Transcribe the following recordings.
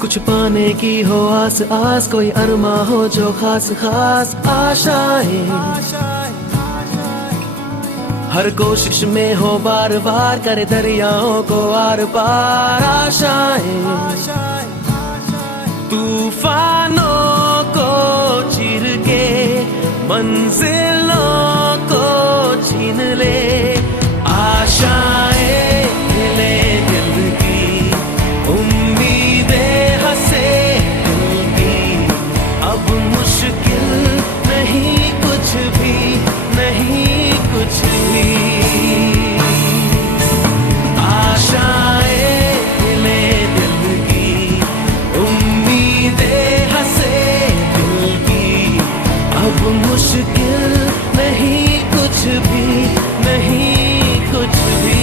कुछ पाने की हो आस आस, कोई अरमा हो जो खास खास आशाएं, हर कोशिश में हो बार बार, करे दरियाओं को आर पार आशाएं, तूफानों को चीर के मंजिलों को छीन ले, आशाएं ले दिल की, उम्मीदें हंसे दिल की, अब मुश्किल नहीं कुछ भी, नहीं कुछ भी, आशाएं ले दिल की, उम्मीदें हंसे दिल की, अब मुश्किल नहीं कुछ भी, नहीं कुछ भी।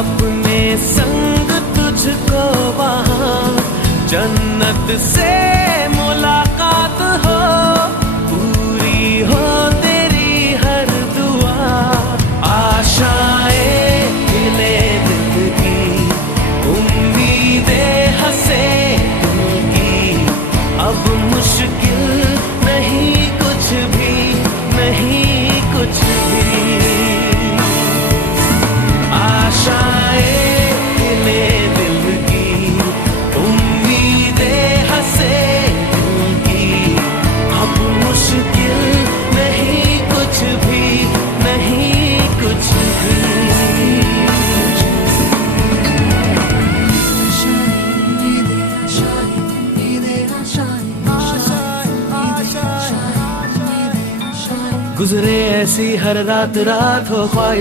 अपने संग तुझको वहाँ जन्नत से मुलाकात हो, पूरी हो तेरी हर दुआ, आशाएं ले दिल की, उम्मीदें हंसे दिल की, अब मुश्किल नहीं कुछ भी, नहीं कुछ भी, आशाएं ले दिल की, उम्मीदें हंसे दिल की, अब मुश्किल नहीं कुछ भी, नहीं कुछ भी। गुजरे ऐसी हर रात रात हो ख्वाहिश